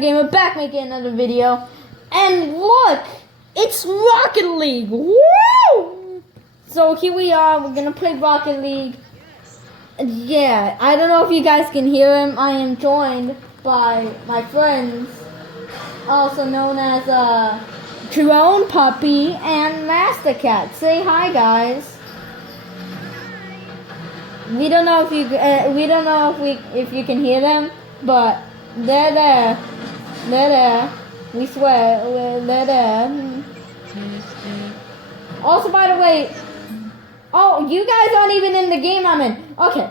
Gamer back making another video, and look, it's Rocket League. Woo! So here we are. We're gonna play Rocket League. Yeah, I don't know if you guys can hear him. I am joined by my friends, also known as Drone Puppy and Mastercat. Say hi, guys. We don't know if you if you can hear them, but they're there. They're there. We swear, they're there. Also, by the way, oh, you guys aren't even in the game I'm in. Okay.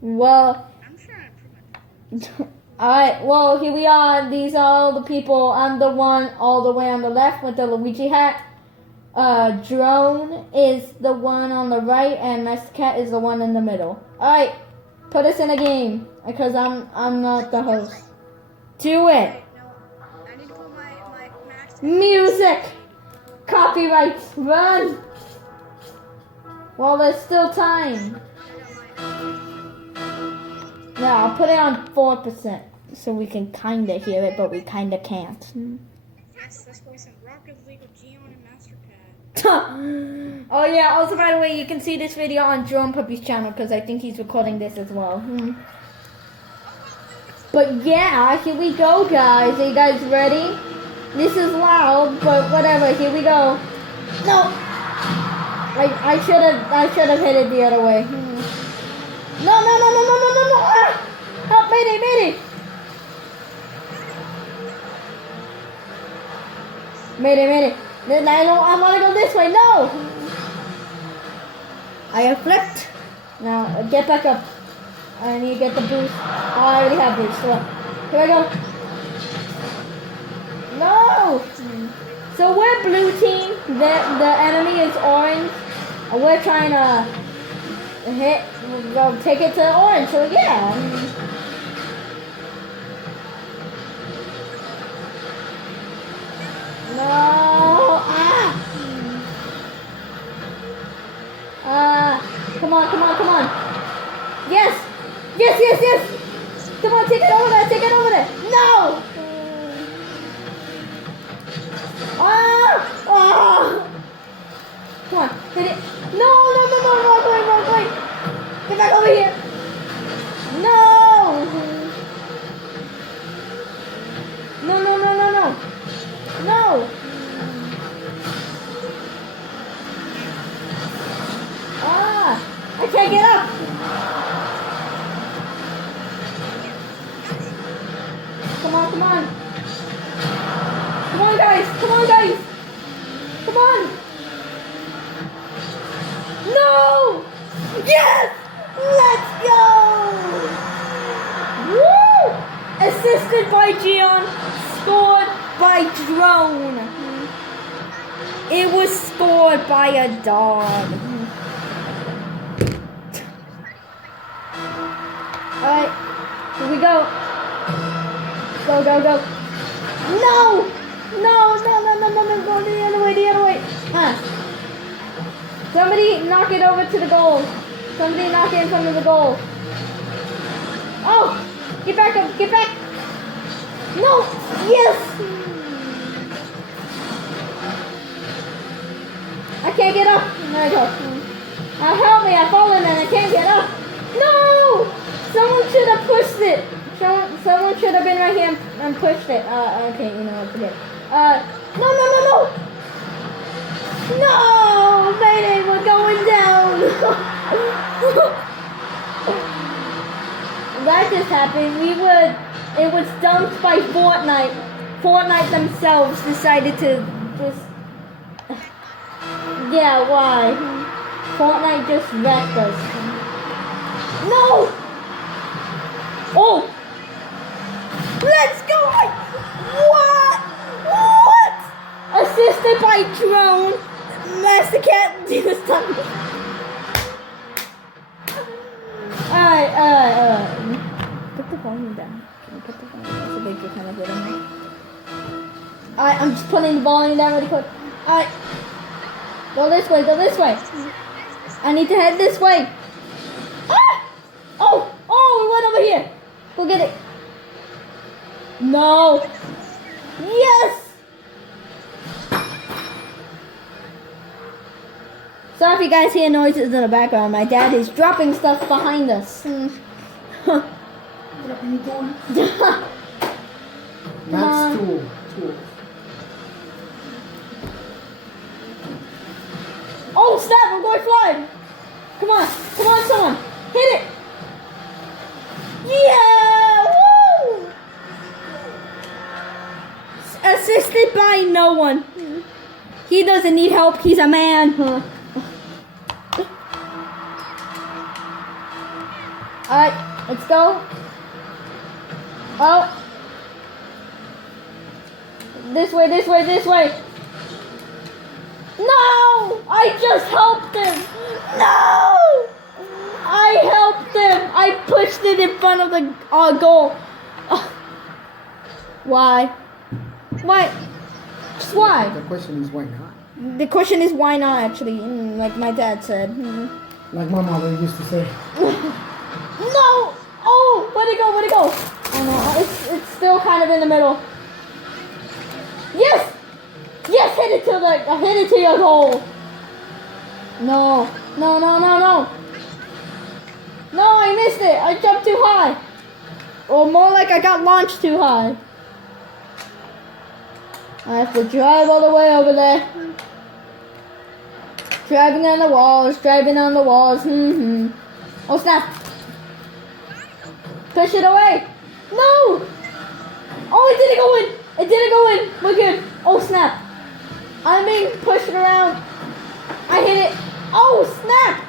Well, alright, well, here we are. These are all the people. I'm the one all the way on the left with the Luigi hat. Drone is the one on the right, and mastercat is the one in the middle. Alright, put us in a game, because I'm not the host. Do it! Music! Copyrights, run! Well, there's still time. Yeah, I'll put it on 4%, so we can kinda hear it, but we kinda can't. Yes, let's play some Rocket League with Gion and mastercat. Oh yeah, also by the way, you can see this video on Drone Puppy's channel because I think he's recording this as well. But yeah, here we go, guys. Are you guys ready? This is loud, but whatever. Here we go. No, I should have hit it the other way. No! Ah! Help! Mayday! Then I want to go this way. No! I have flipped. Now get back up. I need to get the boost. Oh, I already have boost. So here I go. No! So we're blue team. The enemy is orange. And we're trying to take it to orange. So yeah. No! Come on! Yes! Come on, take it over there! No! Come on, hit it! No! Wrong way! Get back over here! No! No! I can't get up! Come on! Come on, guys! Come on! No! Yes! Let's go! Woo! Assisted by Gion, scored by Drone. It was scored by a dog. Alright, here we go. Go. No! Go the other way. Somebody knock it over to the goal. Somebody knock it in front of the goal. Oh! Get back up! No! Yes! I can't get up. There I go. Help me! I've fallen and I can't get up. No! Someone should have pushed it. Someone should have been right here and pushed it. Okay, you know what, forget it. No! No! Mayday, we're going down! That just happened. It was dumped by Fortnite. Fortnite themselves decided to just... Yeah, why? Fortnite just wrecked us. No! Oh! Let's go! What? Assisted by Drone, mastercat do something. Alright. Put the volume down. Can you put the volume down so they can kind of get in there? Alright, I'm just putting the volume down really quick. Alright. Go this way, go this way. I need to head this way. Ah! Oh, it went over here. Go get it. No. Yes. Sorry if you guys hear noises in the background. My dad is dropping stuff behind us. That's tool. Oh snap, we're going flying. Come on, someone. Hit it. Yeah, woo! Assisted by no one. He doesn't need help, he's a man. Alright, let's go. Oh. This way. No! I just helped him! No! I helped him! I pushed it in front of the goal. Why? Why? Just why? The question is why not? The question is why not, actually, like my dad said. Like my mother used to say. No! Oh, where'd it go? Oh no, it's still kind of in the middle. Yes! Yes, hit it to your goal. No. No, I missed it. I jumped too high. Or more like I got launched too high. I have to drive all the way over there. Driving on the walls. Oh snap. Push it away. No. Oh, it didn't go in. We're good. Oh snap. I'm being pushed around. I hit it. Oh snap.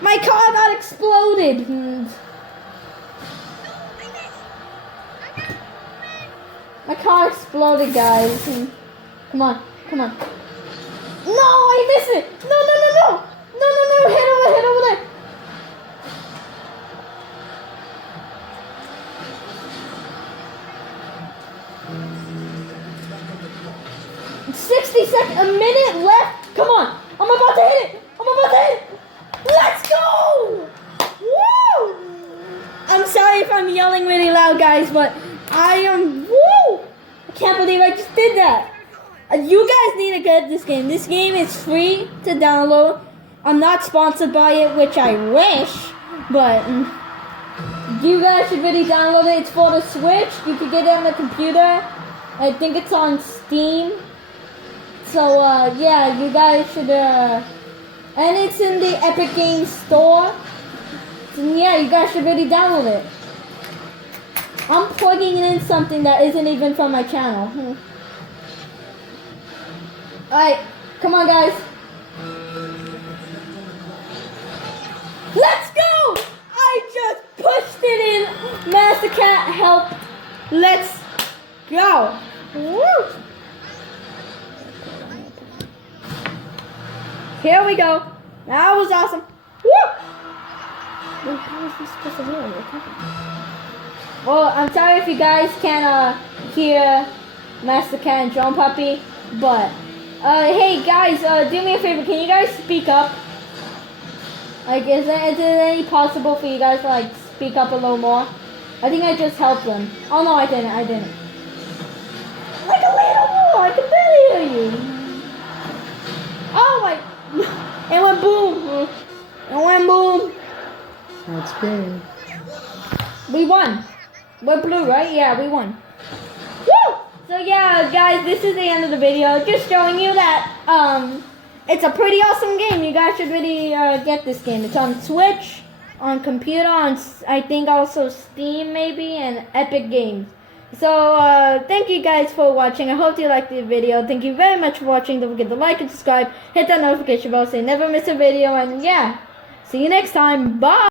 My car got exploded. My car exploded, guys. Come on. No, I missed it. No. Hit over there. 60 seconds, a minute left. Come on. I'm about to hit it. Let's go. Woo! I'm sorry if I'm yelling really loud, guys, but I am, woo! I can't believe I just did that. You guys need to get this game. This game is free to download. I'm not sponsored by it, which I wish, but you guys should really download it. It's for the Switch. You can get it on the computer. I think it's on Steam. So, yeah, you guys should, and it's in the Epic Games Store. So, yeah, you guys should really download it. I'm plugging in something that isn't even from my channel. Alright, come on, guys. Let's go! I just pushed it in. Mastercat helped. Let's go. Woo! Here we go. That was awesome. Woo! Wait, how is this supposed to hear? Well, I'm sorry if you guys can't hear Mastercat and Drone Puppy, but hey guys, do me a favor. Can you guys speak up? Like, is it any possible for you guys to like speak up a little more? I think I just helped them. Oh no, I didn't. Like a little more. I can barely hear you. Oh my! It went boom. That's good. We won. We're blue, right? Yeah, we won. Woo! So yeah, guys, this is the end of the video. Just showing you that it's a pretty awesome game. You guys should really get this game. It's on Switch, on computer, on I think also Steam maybe, and Epic Games. So thank you guys for watching. I hope you liked the video. Thank you very much for watching. Don't forget to like and subscribe. Hit that notification bell so you never miss a video. And yeah, see you next time. Bye.